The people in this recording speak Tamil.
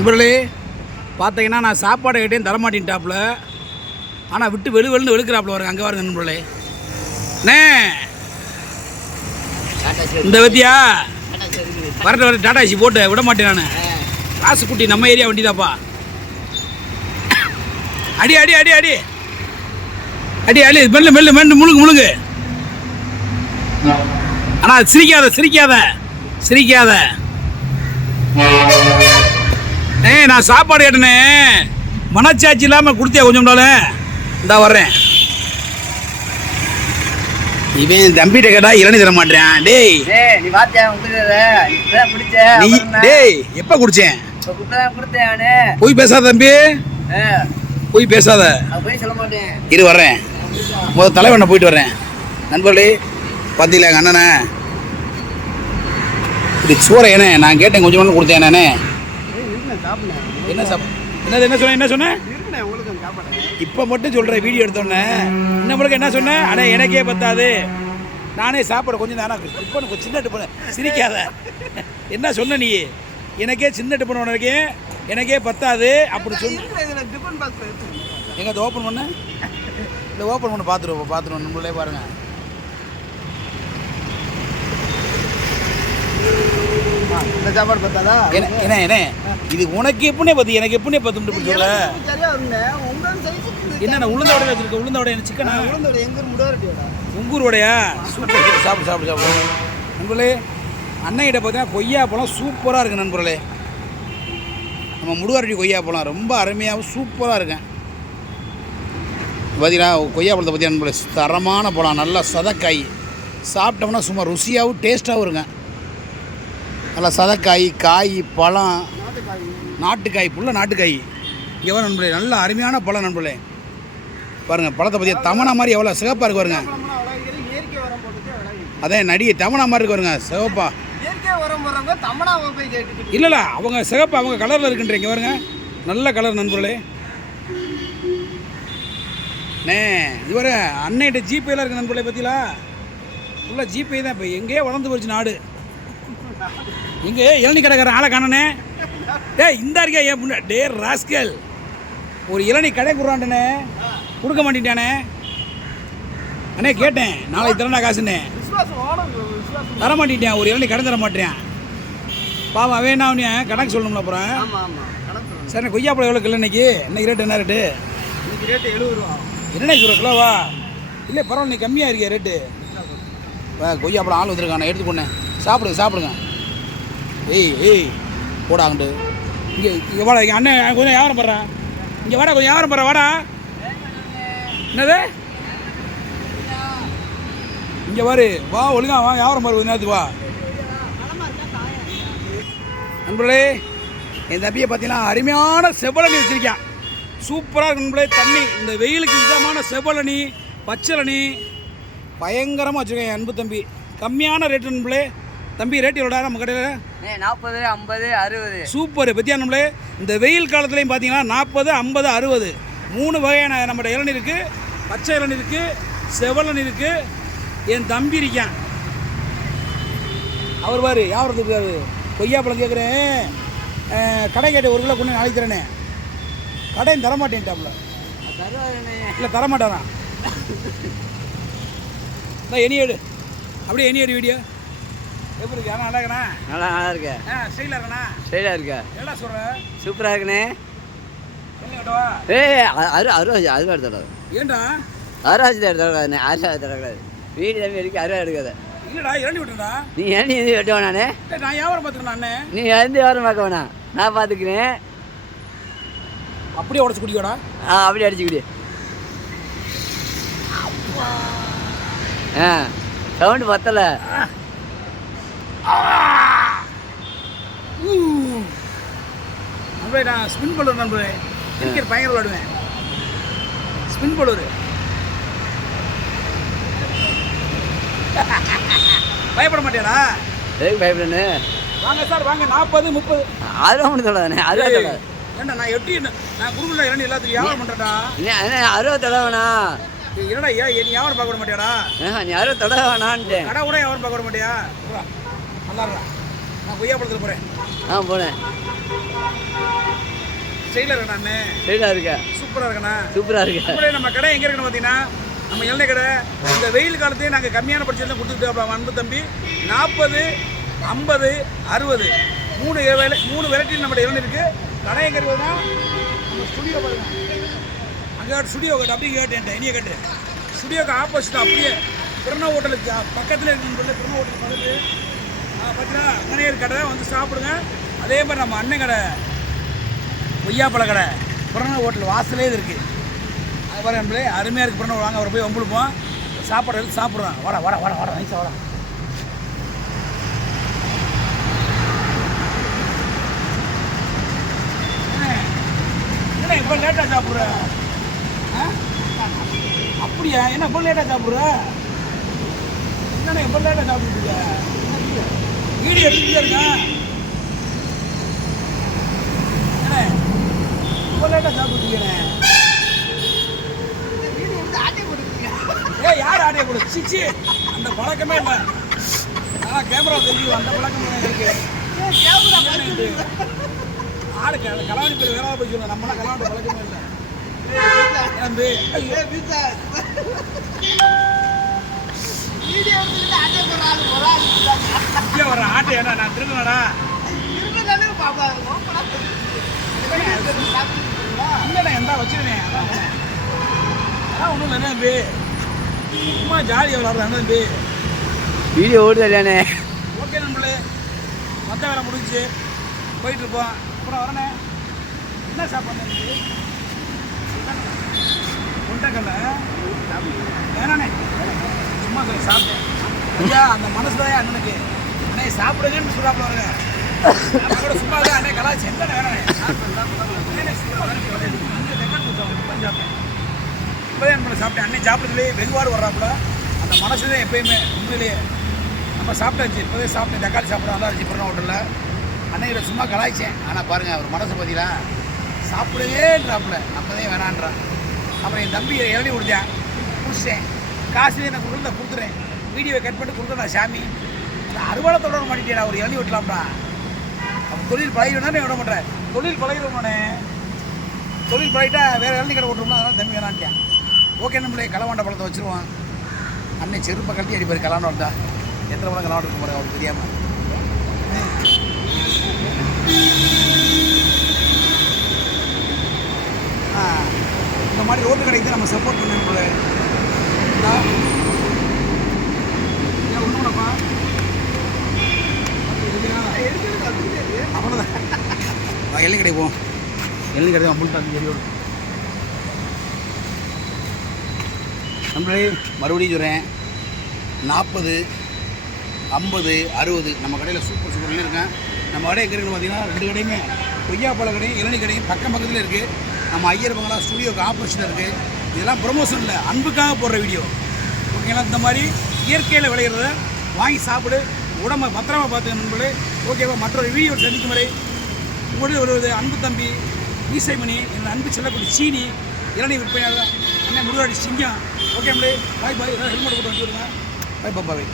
நண்பர்களே பார்த்தீங்கன்னா நான் சாப்பாடு கேட்டேன் தரமாட்டேன்ட்டாப்புல. ஆனால் விட்டு வெளுன்னு வெளுக்கிறாப்புல வருங்க. அங்கே வருங்க நண்பர்களே. அண்ணே இந்த வத்தியா வரட்டு டாடா ஏசி போட்டு விட மாட்டேன் நான். காசு குட்டி நம்ம ஏரியா வண்டி தாப்பா. அடி அடி அடி அடி அடி அடி மெல்லு மெல்லு மெல்லு முழுங்கு முழுங்கு. ஆனால் சிரிக்காத சிரிக்காத சிரிக்காத. நான் சாப்பாடு கேட்டனே மனச்சாட்சி இல்லாமல் கொடுத்தியா கொஞ்சம்னால இந்தா வர்றேன். இவன் தம்பிகிட்ட கேட்டா இளநீ தர மாட்டேன். டேய் நீ பாத்தியா நீ டேய் எப்போ குடிச்சேன்? போய் பேசாத தம்பி, போய் பேசாத. சொல்ல மாட்டேன். இரு வர்றேன். முதல் தலைவனை போயிட்டு வர்றேன். நண்பர்களே பார்த்தீங்களா எங்கள் அண்ணனை இது சூறை என்ன நான் கேட்டேன் கொஞ்சம் கொடுத்தேன் நானே. என்ன என்னது என்ன சொன்னேன் என்ன சொன்னேன் இப்போ மட்டும் சொல்கிறேன் வீடியோ எடுத்தோன்னே. இன்னும் பிறகு என்ன சொன்னேன்? ஆனால் எனக்கே பத்தாது நானே சாப்பிட கொஞ்சம் தானே இப்போ சின்ன டிப்பன சிரிக்காத. என்ன சொன்ன நீ? எனக்கே சின்ன டிப்பன் உனக்கு எனக்கே பத்தாது அப்படி சொன்ன. எங்கே அதை ஓப்பன் பண்ண இல்லை ஓப்பன் பண்ண பார்த்துருவோம் நம்மளே பாருங்கள். இந்த சாப்பாடு பார்த்தாதா என்ன என்ன இது உனக்கு எப்படினே பத்து எனக்கு எப்படினே பத்து சொல்ல. என்ன உளுந்த வடையில் வச்சுருக்க? உளுந்த வடை சிக்கனா? உளுந்த வடை எங்கள் முடாரட்டியோட உங்கூர் வடையா? சூப்பர் சாப்பிடு சாப்பிடு சாப்பிடு நண்பர்களே. அன்னைகிட்ட பார்த்தீங்கன்னா கொய்யா பழம் சூப்பராக இருக்குது நண்பர்களே. நம்ம முடுவாரட்டி கொய்யா பழம் ரொம்ப அருமையாகவும் சூப்பராக இருக்கேன். பார்த்தீங்கன்னா கொய்யா பழத்தை பற்றி நண்பர்களே தரமான பழம், நல்லா சதக்காய் சாப்பிட்டோம்னா சும்மா ருசியாகவும் டேஸ்ட்டாகவும் இருங்க. நல்லா சதக்காய் காய் பழம் நாட்டுக்காய் புள்ள நாட்டுக்காய் இங்கே வர நண்பர்களே நல்ல அருமையான பழம் நண்பர்களே. பாருங்கள் பழத்தை பற்றிய தமனா மாதிரி எவ்வளோ சிவப்பாக இருக்கு பாருங்க. அதே நடிகை தமனா மாதிரி இருக்கு பாருங்க சிவப்பா. இல்லைல்ல அவங்க சிவப்பு அவங்க கலரில் இருக்குன்றீங்க பாருங்க நல்ல கலர் நண்பர்களே. இதுவரை அன்னைகிட்ட ஜிபேலாம் இருக்கு நண்பர்களே. பார்த்தீங்களா ஃபுல்லாக ஜிபே தான். இப்போ எங்கேயோ வளர்ந்து போச்சு நாடு. இங்கே இளநீ கடைக்காரன் ஆளை காணனே. இந்த இருக்கா ஏன் புண்ண டே ராஸ்கல் ஒரு இளநீ கடை கொடுறான்டனே கொடுக்க மாட்டேன்டானே. அண்ணே கேட்டேன் நாளைக்கு தரண்டா காசுண்ணே தர மாட்டேன். ஒரு இளநீ கடை தர மாட்டேன். பாவம் அவன் என்ன அவனே கணக்கு சொல்லணும்ல அப்புறம். சரி கொய்யா பழம் எவ்வளோ கிலோ இன்னைக்கு? இன்னைக்கு ரேட்டு என்ன ரேட்டு? இன்னைக்கு ரேட்டு 70 ரூபா. என்ன சொல்கிற கிலோவா? இல்லை பரவாயில்ல நீ கம்மியாக இருக்கியா ரேட்டு? கொய்யா பழம் ஆள் வந்துருக்கானே எடுத்துக்கொண்டேன். சாப்பிடுங்க சாப்பிடுங்க. ஏய் போடாங்கண்டு இங்கே வாடா. இங்கே அண்ணன் கொஞ்சம் வியாபாரம் பண்ணுறேன். இங்கே வாடா கொஞ்சம் வியாபாரம் பண்ணுறேன் வாடா. என்னது இங்கே வாரு வா ஒழுங்கா வா வியாபாரம் பாரு கொஞ்ச நேரத்துக்கு வா. நண்பர்களே என் தம்பியை பார்த்தீங்கன்னா அருமையான செவ்வளனி வச்சுருக்கேன். சூப்பராக இருக்கு நண்பர்களே. தண்ணி இந்த வெயிலுக்கு இதமான செவ்வளனி பச்சளனி பயங்கரமாக வச்சுருக்கேன் என் அன்பு தம்பி. கம்மியான ரேட்டு நண்பர்களே. தம்பி ரேட் எவ்வளோடா நம்ம கடையில்? 40 50 60 சூப்பர். பற்றியா நம்மளே இந்த வெயில் காலத்துலேயும் பார்த்தீங்கன்னா 40 50 60 3 வகையான நம்மளோட இளநீர் இருக்குது. பச்சை இளநீர் இருக்குது, செவலனி இருக்குது. என் தம்பி இருக்கான் அவர் பாரு வியாபாரத்துக்கு இருக்காரு. கொய்யா பழம் கேட்குறேன் கடை கேட்டு 1 கிலோ கொண்டு நாளைக்கு தரேனே. கடையும் தரமாட்டேன்ட்டாப்புல. இல்லை தரமாட்டானா? நான் எனி எடு அப்படியே எனி எடு வீடியோ எப்படி இருக்கு? ஆனால் நல்லா இருக்கண்ணா. நல்லா இருக்கு. ஸ்டைலாக இருக்கண்ணா. ஸ்டைலாக இருக்கா? என்ன சொல்கிறேன்? சூப்பராக இருக்குண்ணே. கேட்டவா அறுபது தடவை ஏண்டா 60 தடவை 60 தடவை வீடு தம்பி இருக்கு 60 எடுக்காத. இல்லைடா இறண்டி விட்டுடா. நீ இறண்டி எது வெட்ட வேணானே. நான் வியாபாரம் பார்த்துக்கிறேன் அண்ணே. நீ எந்த வியாபாரம் பார்க்க வேணாம் நான் பார்த்துக்கிறேன். அப்படியே உடச்சு குடிக்கடா. அப்படியே அடிச்சுக்கிடு. சவுண்டு பத்தலை. நண்பரே நான் ஸ்பின் பவுலர் நண்பரே. கிரிக்கெட் பயங்கர விளாடுவேன். ஸ்பின் பவுலர் பயப்பட மாட்டியாடா? எதுக்கு பயப்படனே? வாங்க சார் வாங்க 40 30 60 ஒன்று சொல்லாதானே 60 தடவை. ஏண்டா நான் எப்படி நான் குடும்பத்தில் இறண்டி எல்லாத்துக்கும் வியாபாரம் பண்ணுறேன். என்ன 60 தடவை வேணா? என்னடா நீ வியாபாரம் பார்க்க விட மாட்டியாடா? நீ 60 தடவை வேணான்ட்டேன். கடை கூட வியாபாரம் பார்க்க விட மாட்டியா? நல்லா இருக்கா? நான் கொய்யா பழத்தில் போகிறேன். போனேன். ஸ்டைலாக இருக்கண்ணா அண்ணே, ஸ்டைலாக இருக்கா, சூப்பராக இருக்கண்ணா. சூப்பராக இருக்கா. நம்மளே நம்ம கடை எங்கே இருக்குன்னு பார்த்தீங்கன்னா, நம்ம எண்ணெய் கடை இந்த வெயில் காலத்தையே நாங்கள் கம்மியான பட்சத்தில் தான் கொடுத்துக்கிட்டு அன்பு தம்பி. 40, 50, 60 மூணு வெரைட்டியில் நம்ம இளநீர் இருக்குது. கடை எங்கே இருக்குதுன்னா நம்ம ஸ்டுடியோ பாருங்க, அங்கே ஸ்டுடியோ கட்டு அப்படியே கேட்டு இனிய கட்டு ஸ்டுடியோக்கு ஆப்போசிட் அப்படியே பிரணவ ஹோட்டலுக்கு பக்கத்தில் இருக்குன்னு சொல்லி பிரணவ ஹோட்டலுக்கு பக்கத்து பார்த்தீங்கன்னா அங்கனையர் கடை வந்து சாப்பிடுங்க. அதே மாதிரி நம்ம அண்ணன் கடை கொய்யாப்பழ கடை பிரணவ ஹோட்டல் வாசலே இது இருக்குது. அது பாருங்க நம்மளே அருமையாக இருக்குது. பிரணவ வாங்க அவரை போய் வம்புழுப்போம், சாப்பாடு எடுத்து சாப்பிட்றோம். வாடா நைஸா வாடா. என்ன இப்போ லேட்டாக சாப்பிட்ற? அப்படியா? என்ன இப்போ லேட்டாக சாப்பிட்ற? என்னண்ணே இப்போ லேட்டாக சாப்பிட்ருக்க? வீடியோ எடுத்துக்கிட்டே இருக்கேன். என்ன இப்போ லேட்டாக சாப்பிட்ருக்கேனே? யார் ஆட்டையை போடு? சிச்சி, அந்த பழக்கமே இல்லை. ஆனால் கேமரா தெரியும், அந்த பழக்கம் இருக்கு. ஆடு கலாவணி பேர் வேற போய் சொல்லுங்க, நம்மளாம் கலாவணி பழக்கமே இல்லை. தம்பி வர ஆட்டை ஏன்னா நான் திருடனடா இல்லைண்ணே, எந்த வச்சுருந்தேன். அதான் ஒன்றும் இல்லை தம்பி, சும்மா ஜாலியாக விளாட்றேன் தம்பி. வீடியோ ஓடுது இல்லையானே? ஓகே நம்மளே, மொத்த வேலை முடிஞ்சு போயிட்டு இருப்போம். அப்புறம் வரண்ணே, என்ன சாப்பாடு கொண்டக்கல்ல வேணாண்ணே, சும்மா சொல்லி சாப்பிட்டேன். ஐயா அந்த மனசு தான் அண்ணனுக்கு, அண்ணே சாப்பிடுங்கன்னு சொல்றாப்புல வருங்க. கூட சும்மா தான் அண்ணே கலாச்சி என்ன வேணாண்ணே பஞ்சாப் இப்போதான் நம்மளை சாப்பிட்டேன். அண்ணே சாப்பிட்றதுலேயே வெகுவாடு வர்றாப்புல, அந்த மனசு தான் எப்பயுமே உண்மையிலேயே. நம்ம சாப்பிட்டாச்சு, இப்போதே சாப்பிட்டேன். தக்காளி சாப்பிட நல்லா இருந்துச்சு பிறந்த ஹோட்டலில். அன்னைக்கிட்ட சும்மா கலாய்ச்சேன். ஆனால் பாருங்கள் அவர் மனசை பார்த்தீங்களா, சாப்பிடவேன்றாப்புல, அப்போதான் வேணான்றான். அப்புறம் என் தம்பி இளநீ கொடுத்தேன், குடிச்சிட்டேன். காசு எனக்கு கொடுத்துறேன். வீடியோவை கட் பண்ணி கொடுத்துறேன். சாமி நான் அறுவாலை தொடர மாட்டேன், அவர் இளநீ விட்டலாம்டா. அவன் தொழில் பழகிடும்னா விட மாட்டேன். தொழில் பழகிடுவோனே, தொழில் பழகிட்டா வேறு இளநீ கடை ஓட்டுறோம்னா அதனால் தம்பி வேணான்ட்டேன். ஓகே நம்மளே கலவாண்ட பழத்தை வச்சுருவான். அன்னை செருப்பை கட்டி அடிப்பார் கலாண்ட வந்தா. எத்தனை பழம் கலாண்ட இருக்க போகிறேன் அவருக்கு தெரியாமல். இந்த மாதிரி ரோட்டு கடைக்கு தான் நம்ம சப்போர்ட் பண்ணணும் போல. ஒன்றுப்பா அவ்வளோதான். எள்ளி கிடைப்போம், எள்ளி கிடைக்கும் அம்புல்ட்டாங்க எரியோடு. நம்மளே மறுபடியும் சொல்கிறேன், 40, 50, 60 நம்ம கடையில் சூப்பர் இருக்கேன். நம்ம கடை எங்கே இருக்குன்னு பார்த்தீங்கன்னா 2 கடையுமே கொய்யாப்பழ கடையும் இளநீ கடையும் பக்கத்தில் இருக்குது. நம்ம ஐயர் பங்களா ஸ்டுடியோக்கு ஆப்போசிட்டில் இருக்குது. இதெல்லாம் ப்ரொமோஷன் இல்லை, அன்புக்காக போடுற வீடியோ. ஓகேங்களா? இந்த மாதிரி இயற்கையில் விளையிறத வாங்கி சாப்பிடு, உடம்பை பத்திரமா பார்த்துக்க நண்பர்களே. ஓகேவா? மற்றொரு வீடியோ சந்திக்கும் வரை உங்களுடைய ஒரு அன்பு தம்பி ஈசைமணி, என் அன்பு செல்லக்கூடிய சீனி இளநீ விற்பனையாளர் அண்ணன் முருகாடி சிங்கம். ஓகே நம்மளே, பாய். ஹெல்மெட் போட்டு வந்து விடுங்க. பாய் பாப்பாவே.